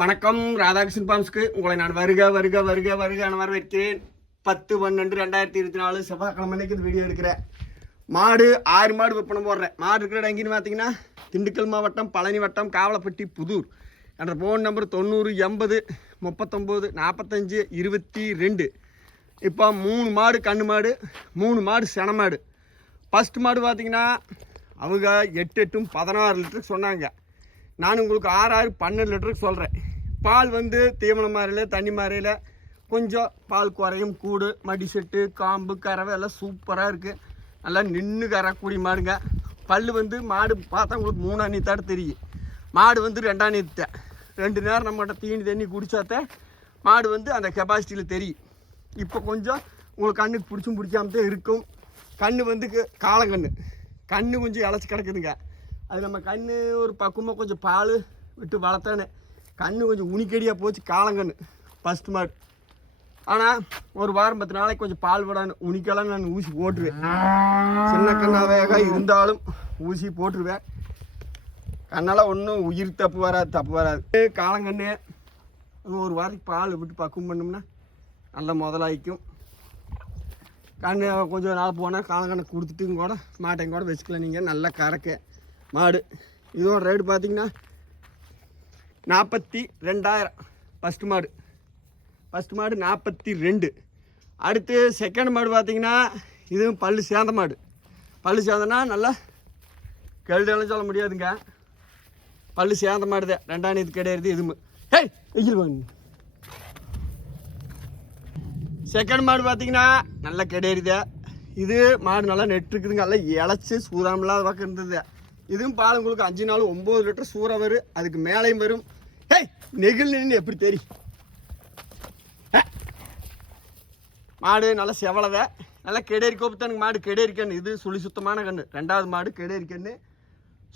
வணக்கம் ராதாகிருஷ்ணன் பாம்ஸ்க்கு. உங்களை நான் வருக வருக வருக வருக நான் வரவேற்கிறேன் பத்து பன்னெண்டு ரெண்டாயிரத்தி இருபத்தி நாலு செவ்வாய்க்கிழமை அன்னைக்கு இந்த வீடியோ எடுக்கிறேன். மாடு ஆறு மாடு விற்பனை போடுறேன். மாடு இருக்கிற இடம் எங்கேன்னு பார்த்தீங்கன்னா திண்டுக்கல் மாவட்டம் பழனி வட்டம் காவலப்பட்டி புதூர். என்ற ஃபோன் நம்பர் தொண்ணூறு எண்பது முப்பத்தொம்போது நாற்பத்தஞ்சு இருபத்தி ரெண்டு. இப்போ மூணு மாடு கண்ணு மாடு மூணு மாடு சென மாடு. ஃபஸ்ட் மாடு பார்த்தீங்கன்னா அவங்க எட்டு எட்டும் பதினாறு லிட்டருக்கு சொன்னாங்க. நான் உங்களுக்கு ஆறு ஆறு பன்னெண்டு லிட்டருக்கு சொல்கிறேன் பால் வந்து தீவன மாதிரில தண்ணி மாதிரில கொஞ்சம் பால் குறையும் கூடு மடி செட்டு காம்பு கறவை எல்லாம் சூப்பராக இருக்குது நல்லா நின்று கறக்கூடிய மாடுங்க. பல் வந்து மாடு பார்த்தா உங்களுக்கு மூணாம் நீத்தாடு தெரியும். மாடு வந்து ரெண்டாம் நீத்தேன் ரெண்டு நேரம் நம்மகிட்ட தீனி தண்ணி குடித்தாத்த மாடு வந்து அந்த கெப்பாசிட்டியில் தெரியும். இப்போ கொஞ்சம் உங்களுக்கு கண்ணுக்கு பிடிச்சும் பிடிக்காம தான் இருக்கும். கண்ணு வந்து காலங்கண்ணு. காளங்கண்ணு கண்ணு கொஞ்சம் இழைச்சி கிடக்குதுங்க. அது நம்ம கண் ஒரு பக்குவமாக கொஞ்சம் பால் விட்டு வளர்த்தானே கண் கொஞ்சம் உனிக்கடியாக போச்சு காளங்கண்ணு ஃபஸ்ட் மார்க் ஆனால் ஒரு வாரம் பத்து நாளைக்கு கொஞ்சம் பால் விடணும் உனிக்கெல்லாம் நான் ஊசி போட்டுருவேன். சின்ன கண்ணாவேக இருந்தாலும் ஊசி போட்டுருவேன். கண்ணால் ஒன்றும் உயிர் தப்பு வராது தப்பு வராது. காலங்கண்ணு. ஒரு வாரத்துக்கு பால் விட்டு பக்குவம் பண்ணோம்னா நல்ல முதலாயிக்கும் கண்ணு கொஞ்சம் நாள் போனால் காலங்கண்ணை கொடுத்துட்டு கூட மாட்டையும் கூட வச்சுக்கலாம் நீங்கள் நல்லா கறக்க. மாடு. இதோட ரேட்டு பார்த்தீங்கன்னா நாற்பத்தி ரெண்டாயிரம். ஃபஸ்ட்டு மாடு. ஃபஸ்ட்டு மாடு நாற்பத்தி ரெண்டு. அடுத்து செகண்ட் மாடு பார்த்தீங்கன்னா இதுவும் பல்லு சேர்ந்த மாடு. பல்லு சேர்ந்தனா நல்லா கழுதெல்லாம் சொல்ல முடியாதுங்க. பல்லு சேர்ந்த மாடு தான் ரெண்டாம் இது கிடையாது இதுவும் ஹேய் வெயில் வாங்க. செகண்ட் மாடு பார்த்தீங்கன்னா நல்லா கிடையாது இது மாடு நல்லா நெட்டு இருக்குதுங்க நல்லா இழைச்சி சூறாமலாத பக்கம் இருந்தது இதுவும் பால் உங்களுக்கு அஞ்சு நாள் ஒம்பது லிட்டர் சூற வரும். அதுக்கு மேலேயும் வரும். ஹேய் நெகிழ் நின்று எப்படி தெரியும் மாடு நல்லா செவலதை நல்லா கெடேரி கோப்பத்தானுங்க மாடு கெடேரி கண்ணு. இது சுழி சுத்தமான கண்ணு. ரெண்டாவது மாடு கெடேரி கண்ணு.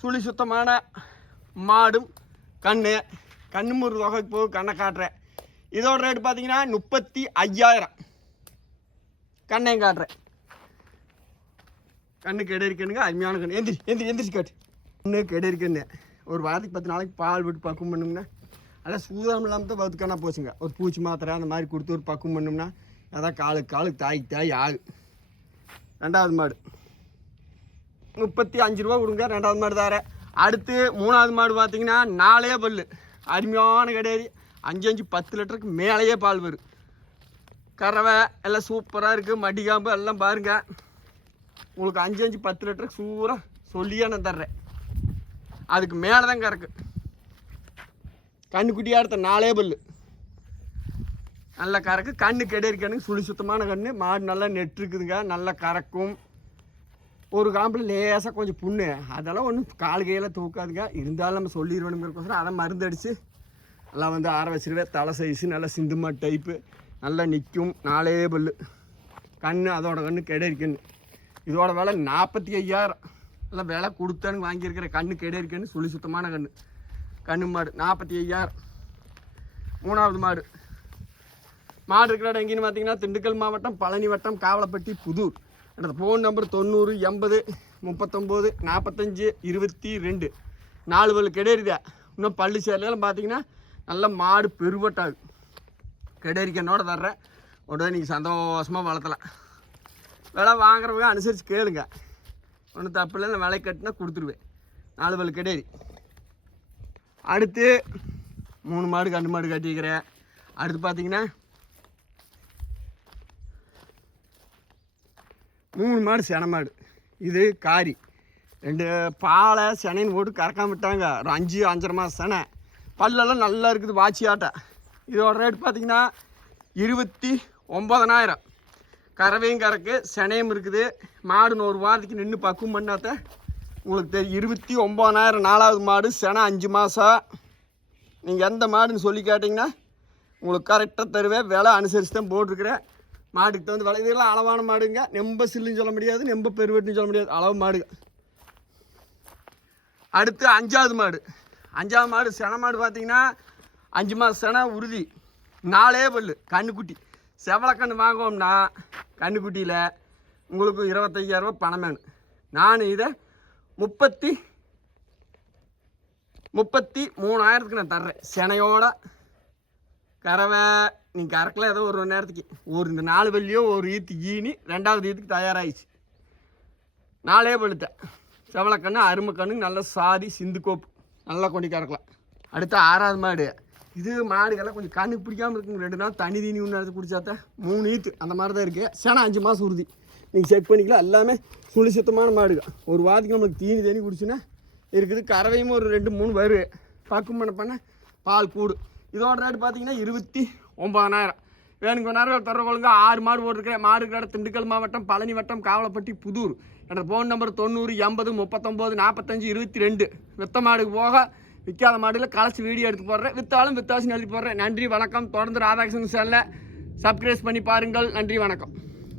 சுழி சுத்தமான மாடும் கண்ணு. கண்ணு தொகைக்கு போக கண்ணை காட்டுறேன். இதோட ரேட் பார்த்தீங்கன்னா முப்பத்தி ஐயாயிரம். கண்ணையும் காட்டுறேன். கண்ணு கெடேரிக்கண்ணுங்க அருமையான கண்ணு. எந்திரி எந்திரி எந்திரிச்சு காட்டு. இன்னும் கெடேரிக்கண்ணு ஒரு வாரத்துக்கு பத்து நாளைக்கு பால் விட்டு பக்குவம் பண்ணோம்னா அதெல்லாம் சூதாரம் இல்லாமல் தான் பத்துக்கானா போச்சுங்க. ஒரு பூச்சி மாத்திரை அந்த மாதிரி கொடுத்து ஒரு பக்குவம் பண்ணோம்னா அதான் காலுக்கு காலுக்கு தாய் தாய் ஆகு ரெண்டாவது மாடு. முப்பத்தி அஞ்சு ரூபா கொடுங்க ரெண்டாவது மாடு தார அடுத்து மூணாவது மாடு பார்த்தீங்கன்னா நாலே பல்லு. அருமையான கிடையாது அஞ்சு அஞ்சு பத்து லிட்டருக்கு மேலேயே பால் வரும். கறவை எல்லாம் சூப்பராக இருக்குது மடிகாம்பு எல்லாம் பாருங்கள் உங்களுக்கு அஞ்சு அஞ்சு பத்து லிட்டருக்கு சூறாக சொல்லியே நான் தர்றேன். அதுக்கு மேலே தான் கறக்கு கண்ணுக்குட்டியாக எடுத்த நாலே பல்லு. நல்லா கறக்கு. கண்ணு கிடையாது கண்ணுக்கு சுழி சுத்தமான கண்ணு. மாடு நல்லா நெட்டுருக்குதுங்க நல்லா கறக்கும். ஒரு காம்பில் லேசாக கொஞ்சம் புண்ணு. அதெல்லாம் ஒன்றும் கால் கையெல்லாம் தூக்காதுங்க. இருந்தாலும் நம்ம சொல்லிடுவோம்ங்கிறக்கோசரம் அதை மருந்து அடித்து நல்லா வந்து ஆற வச்சிருவேன் தலை சைஸு நல்லா சிந்துமா டைப்பு நல்லா நிற்கும் நாலே பல்லு. கண் அதோட கண்ணு கிடையாது கண்ணு இதோட விலை நாற்பத்தி ஐயாயிரம். நல்லா விலை கொடுத்தானு வாங்கியிருக்கிற கண்ணு கிடையாது இருக்கேன்னு சுழி சுத்தமான கண்ணு. கண்ணு மாடு நாற்பத்தி ஐயாயிரம் மூணாவது மாடு. மாடு இருக்கிற இடம் எங்கேன்னு பார்த்தீங்கன்னா திண்டுக்கல் மாவட்டம் பழனி வட்டம் காவலப்பட்டி புதூர். எனது ஃபோன் நம்பர் தொண்ணூறு எண்பது முப்பத்தொம்போது நாற்பத்தஞ்சு இருபத்தி ரெண்டு. நாலு பல்லு கெடேரிதா இன்னும் பள்ளி சேர்லாம் பார்த்தீங்கன்னா நல்ல மாடு பெருவட்டாகு கிடைக்கனோட தர்றேன் உடனே நீங்கள் சந்தோஷமாக வளர்த்தலாம். விலை வாங்குறவங்க அனுசரித்து கேளுங்க. ஒன்றும் தப்பு இல்லை நான் விலை கட்டினா கொடுத்துருவேன். நாலு பல் கிடையாது. அடுத்து மூணு மாடு கண்டு மாடு கட்டிக்கிறேன் அடுத்து பார்த்தீங்கன்னா மூணு மாடு சென மாடு. இது காரி. ரெண்டு பாலை செனைன்னு போட்டு கறக்காம விட்டாங்க. ஒரு அஞ்சு அஞ்சரை மாதம் செனை. பல்லெல்லாம் நல்லா இருக்குது வாச்சி ஆட்டை இதோட ரேட் பார்த்திங்கன்னா இருபத்தி ஒம்பதனாயிரம் கறவையும் கறக்கு செனையும் இருக்குது. மாடு ஒரு வாரத்துக்கு நின்று பக்குவம் பண்ணாத்த உங்களுக்கு தெரியும் இருபத்தி ஒம்பதாயிரம் நாலாவது மாடு செனை அஞ்சு மாதம் நீங்கள் எந்த மாடுன்னு சொல்லி கேட்டிங்கன்னா உங்களுக்கு கரெக்டாக தருவேன் விலை அனுசரித்து தான் போட்டிருக்கிறேன். மாட்டுக்கு தகுந்த விலை. இதெல்லாம் அளவான மாடுங்க. நெம்ப சில்லுன்னு சொல்ல முடியாது நெம்ப பெருவெட்டுன்னு சொல்ல முடியாது. அளவு மாடுங்க அடுத்து அஞ்சாவது மாடு. அஞ்சாவது மாடு சென மாடு பார்த்தீங்கன்னா அஞ்சு மாதம் சென உறுதி. நாலே பல் கண்ணுக்குட்டி. செவலக்கன்று வாங்குவோம்னா கண்ணுக்குட்டியில் உங்களுக்கு இருபத்தையாயிரரூபா பணம் வேணும். நான் இதை முப்பத்தி முப்பத்தி மூணாயிரத்துக்கு நான் தர்றேன். செனையோட கறவை நீ கறக்கல ஏதோ ஒரு மணி நேரத்துக்கு. ஒரு இந்த நாலு வள்ளியோ ஒரு ஈத்து ஈனி ரெண்டாவது ஈத்துக்கு தயாராகிடுச்சு நாலே பழுத்தேன் செவலக்கண்ணு அருமைக்கண்ணு நல்ல சாதி சிந்து கோப்பு. நல்லா கொண்டு கறக்கலாம். அடுத்து ஆறாவது மாடு. இது மாடுகள்லாம் கொஞ்சம் கண்ணு பிடிக்காம இருக்குங்க. ரெண்டு நாள் தனி தீனி ஒன்று எடுத்து குடிச்சாத்தான் மூணு ஈத்து. அந்த மாதிரி தான் இருக்குது சேனா அஞ்சு மாதம் உறுதி. நீங்கள் செக் பண்ணிக்கலாம். எல்லாமே சுழி சுத்தமான மாடுகள். ஒரு வாரத்துக்கு நம்மளுக்கு தீனி தண்ணி குடிச்சுன்னா இருக்குது. கறவையும் ஒரு ரெண்டு மூணு வரும் பக்கம் பண்ண பண்ண பால் கூடு. இதோட ரேட் பார்த்தீங்கன்னா இருபத்தி ஒம்பதனாயிரம் வேணுங்க நேரம் தர கொள்ளுங்க. ஆறு மாடு போட்டிருக்கிறேன். மாடு கடை திண்டுக்கல் மாவட்டம் பழனி வட்டம் காவலப்பட்டி புதூர். என்ற ஃபோன் நம்பர் தொண்ணூறு எண்பது முப்பத்தொம்போது நாற்பத்தஞ்சு இருபத்தி ரெண்டு. வெத்த மாடுக்கு போக விற்காத மாடுல களைச்சி வீடியோ எடுத்து போடுறேன். வித்தாலும் வித்தாசி எழுதி போடுறேன். நன்றி வணக்கம். தொடர்ந்து ராதாகிருஷ்ணன் சேனலை சப்ஸ்கிரைப் பண்ணி பாருங்கள். நன்றி வணக்கம்.